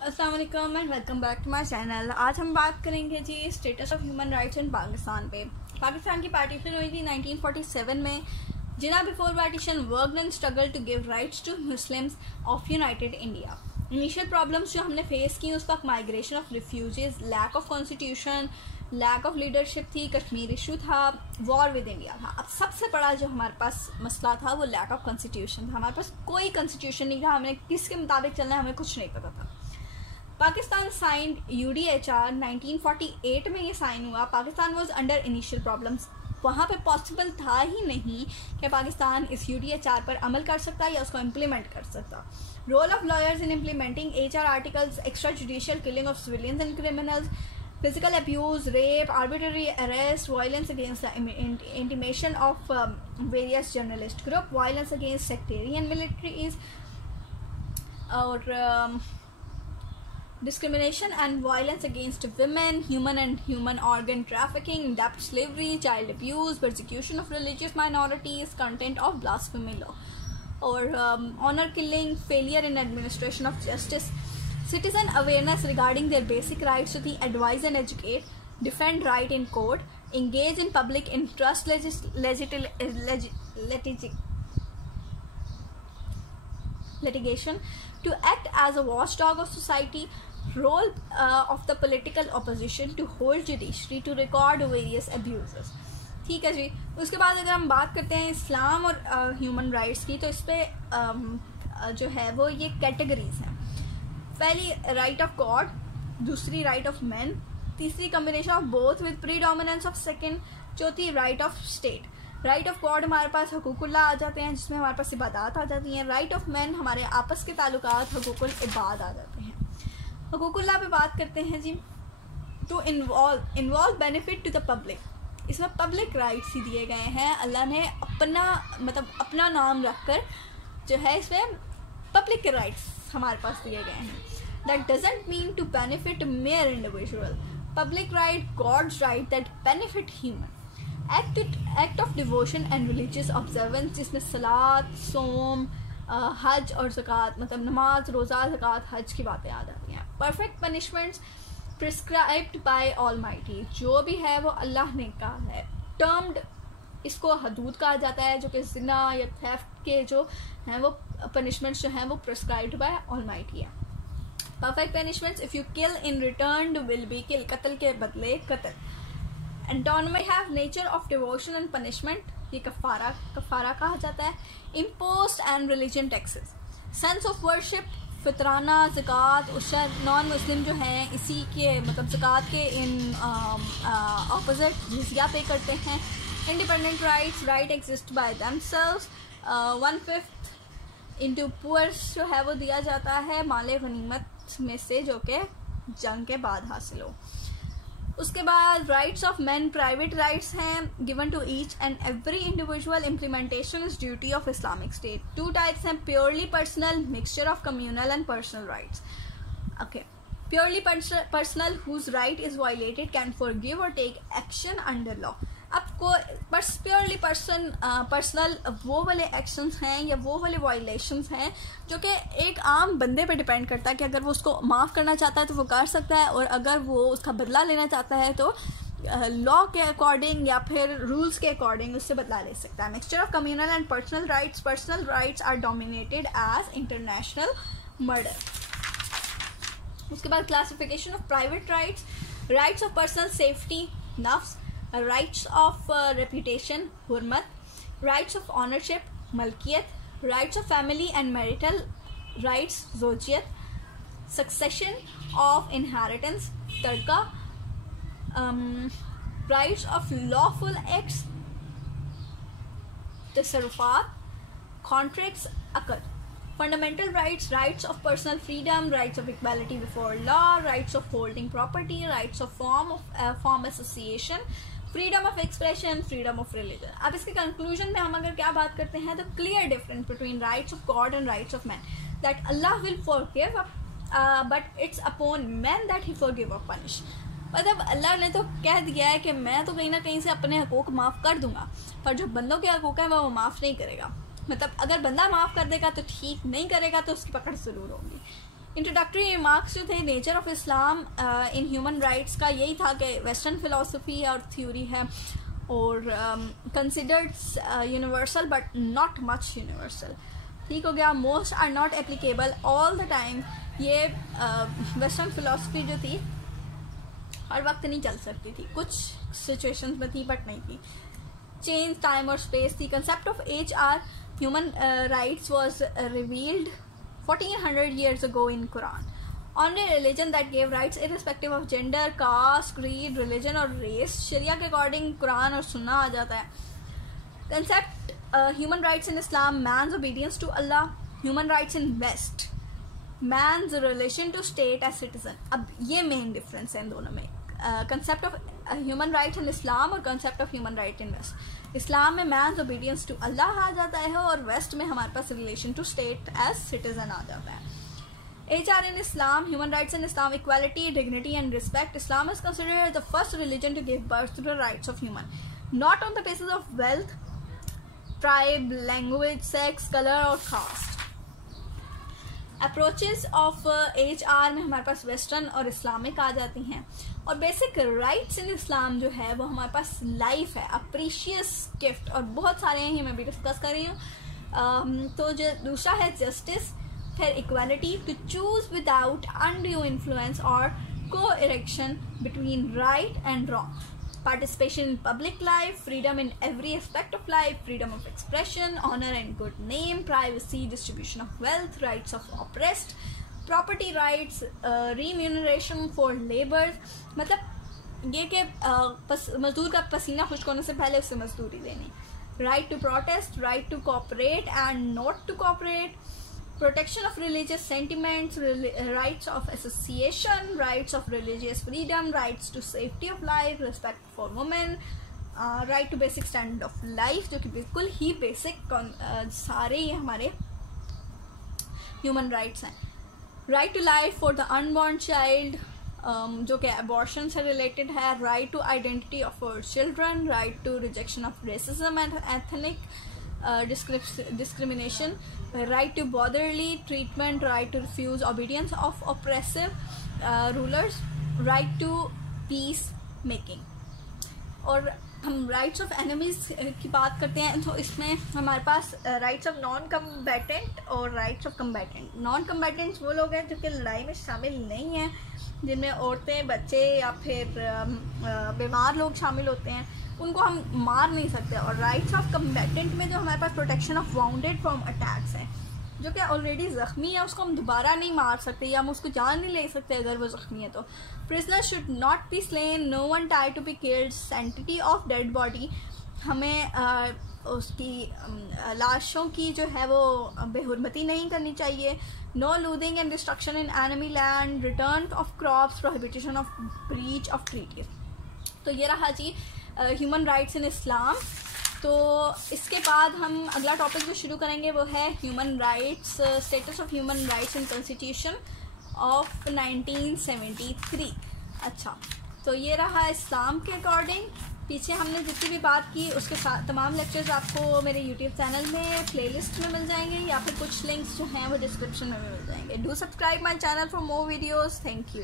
अस्सलाम वालेकुम and welcome back to my channel. आज हम बात करेंगे जी status of human rights in Pakistan पे। पाकिस्तान की पार्टीशन हुई थी 1947 में। Jinnah before partition worked and struggle to give rights to Muslims of united India. Initial problems जो हमने फेस की उस वक्त migration of refugees, lack of constitution, lack of leadership थी, कश्मीर इशू था, वॉर विद इंडिया था। अब सबसे बड़ा जो हमारे पास मसला था वो लैक ऑफ कॉन्स्टिट्यूशन था। हमारे पास कोई कॉन्स्टिट्यूशन नहीं था, हमें किसके मुताबिक चलना है हमें कुछ नहीं पता था। पाकिस्तान साइंड UDHR 1948 में ये साइन हुआ। Pakistan was under initial problems. वहाँ पे पॉसिबल था ही नहीं कि पाकिस्तान इस UDHR पर अमल कर सकता या उसको इम्प्लीमेंट कर सकता। Role of lawyers in implementing HR articles, extra judicial killing of civilians and criminals, physical abuse, rape, arbitrary arrest, violence against the intimidation of various journalist group, violence against sectarian militaries, और discrimination and violence against women, human and human organ trafficking, debt slavery, child abuse, persecution of religious minorities, content of blasphemy law, or honor killing, failure in administration of justice, citizen awareness regarding their basic rights to the advise and educate, defend right in court, engage in public interest litigation, to act as a watchdog of society, role of the political opposition, to hold judiciary, to record various abuses। ठीक है जी। उसके बाद अगर हम बात करते हैं इस्लाम और ह्यूमन राइट्स की, तो इस पर जो है वो ये कैटेगरीज हैं। पहली राइट ऑफ गॉड, दूसरी राइट ऑफ मैन, तीसरी combination of both with predominance of second, चौथी right of state. Right of God हमारे पास हकूकुल्लाह आ जाते हैं जिसमें हमारे पास इबादत आ जाती हैं। राइट ऑफ मैन हमारे आपस के ताल्लुकात हकूकुल इबाद आ जाते हैं। हकूकुल्लाह पे बात करते हैं जी। To involve benefit to the public. इसमें पब्लिक राइट्स ही दिए गए हैं। अल्लाह ने अपना नाम रखकर जो है इसमें पब्लिक के राइट्स हमारे पास दिए गए हैं। That doesn't mean to benefit mere individual. Public right god's right that benefit human. Act of devotion and religious observance, जिसमें सलात, सोम, हज और ज़कात, मतलब नमाज, रोज़ा, ज़कात, हज की बातें आ जाती हैं। Perfect punishments prescribed by almighty, जो भी है वो अल्लाह ने कहा है। टर्म्ड, इसको हदूद कहा जाता है, जो कि जिना या थेफ्ट के जो हैं वो पनिशमेंट्स जो हैं वो प्रिस्क्राइब्ड बाय ऑलमाइटी है। Perfect punishments, if you kill in return will be kill, कत्ल के बदले कत्ल। एंटोनमी have nature of devotion and punishment, ये कफ़ारा कहा जाता है। Impost and religion taxes, sense of worship, फितराना, ज़कात, उशर। नॉन मुस्लिम जो हैं इसी के मतलब ज़कात के इन ऑपोजिट जिज़िया पे करते हैं। Independent rights, right exist by themselves. 1/5 into poors जो है वो दिया जाता है माले गनीमत में से जो कि जंग के बाद हासिल हो। उसके बाद rights of man, private rights हैं given to each and every individual. Implementation is duty of Islamic state. 2 types हैं, purely personal, mixture of communal and personal rights. Okay, purely personal whose right is violated can forgive और take action under law. अब purely personal वो वाले actions हैं या वो वाले violations हैं जो कि एक आम बंदे पे डिपेंड करता है कि अगर वो उसको माफ़ करना चाहता है तो वो कर सकता है, और अगर वो उसका बदला लेना चाहता है तो लॉ के अकॉर्डिंग या फिर रूल्स के अकॉर्डिंग उससे बदला ले सकता है। Mixture of communal and personal rights, personal rights are dominated as international murder. उसके बाद classification of private rights, rights of personal safety, नफ्स, राइट्स ऑफ रेपुटेशन, हुर्मत, राइट्स ऑफ ऑनरशिप, मलकियत, rights of family and marital rights, जोजियत, succession of inheritance, तड़का, rights of lawful acts, तसरुफात, contracts, अकद। Fundamental rights, rights of personal freedom, rights of equality before law, rights of holding property, rights of form association, freedom of expression, freedom of religion. अब इसके conclusion में हम अगर क्या बात करते हैं तो clear difference between rights of God and rights of man, that Allah will forgive but it's upon man that he forgive और पनिश। मतलब अल्लाह ने तो कह दिया है कि मैं तो कहीं ना कहीं से अपने हकूक़ माफ़ कर दूंगा, पर जो बंदों के हकूक़ हैं वो माफ़ नहीं करेगा। मतलब अगर बंदा माफ़ कर देगा तो ठीक, नहीं करेगा तो उसकी पकड़ ज़रूर होगी। इंट्रोडक्टरी रिमार्क्स जो थे nature of Islam in human rights का यही था कि वेस्टर्न फिलोसफी और थ्योरी है और considered universal but not much universal. ठीक हो गया। Most are not applicable all the time. ये वेस्टर्न फिलोसफी जो थी हर वक्त नहीं चल सकती थी, कुछ सिचुएशंस में थी बट नहीं थी। चेंज टाइम और स्पेस थी। Concept of HR human rights was revealed 1400 years ago in Quran. Only religion that gave rights irrespective of gender, caste, creed, religion और race. शरिया के अकॉर्डिंग कुरान और सुन्ना आ जाता है। Concept human rights in Islam, man's obedience to Allah. Human rights in West, man's relation to state as citizen. अब ये main difference है इन दोनों में। Concept of human rights in Islam और concept of human right in West. Islam में man's obedience to Allah आ जाता है और वेस्ट में हमारे पास relation to state as citizen आ जाता है। HR in Islam human rights in Islam equality dignity and respect. Islam is considered the first religion to give birth to the rights of human, not on the basis of wealth, tribe, language, sex, colour और caste. Approaches of HR में हमारे पास western और Islamic आ जाती हैं और basic rights in इस्लाम जो है वो हमारे पास लाइफ है, अप्रीशियस गिफ्ट और बहुत सारे हैं, ये मैं भी डिस्कस कर रही हूँ। तो जो दूसरा है जस्टिस, फिर equality, to choose without undue influence और coercion between right and wrong, participation in public life, freedom in every aspect of life, freedom of expression, honor and good name, privacy, distribution of wealth, rights of oppressed, property rights, remuneration for labor, मतलब ये कि मजदूर का पसीना खुश्क होने से पहले उसे मजदूरी देनी, right to protest, right to cooperate and not to cooperate, protection of religious sentiments, rights of association, rights of religious freedom, rights to safety of life, respect for women, right to basic standard of life, जो कि बिल्कुल ही basic सारे ये हमारे human rights हैं। Right to life for the unborn child, जो कि abortion से रिलेटेड है, right to identity of our children, right to rejection of racism and ethnic discrimination, right to brotherly treatment, right to refuse obedience of oppressive rulers, right to peace making। और हम rights of enemies की बात करते हैं तो इसमें हमारे पास rights of non कम्बैटेंट और राइट्स ऑफ कम्बैटेंट। नॉन कम्बैटेंट्स वो लोग हैं जो कि लड़ाई में शामिल नहीं हैं, जिनमें औरतें, बच्चे या फिर बीमार लोग शामिल होते हैं, उनको हम मार नहीं सकते। और राइट्स ऑफ कम्बैटेंट में जो हमारे पास protection of wounded from attacks है, जो कि ऑलरेडी ज़ख्मी है, उसको हम दोबारा नहीं मार सकते या हम उसको जान नहीं ले सकते अगर वो ज़ख्मी है तो। Prisoner should not be slain, no one tied to be killed, sanctity of dead body, हमें उसकी लाशों की जो है वो बेहुरमती नहीं करनी चाहिए। No looting and destruction in enemy land, return of crops, prohibition of breach of treaties. तो ये रहा जी ह्यूमन राइट्स इन इस्लाम। तो इसके बाद हम अगला टॉपिक जो शुरू करेंगे वो है human rights, status of human rights in constitution of 1973। अच्छा, तो ये रहा इस्लाम के अकॉर्डिंग। पीछे हमने जितनी भी बात की उसके साथ तमाम लेक्चर्स आपको मेरे यूट्यूब चैनल में प्लेलिस्ट में मिल जाएंगे या फिर कुछ लिंक्स जो हैं वो डिस्क्रिप्शन में मिल जाएंगे। Do subscribe my channel for more videos. Thank you.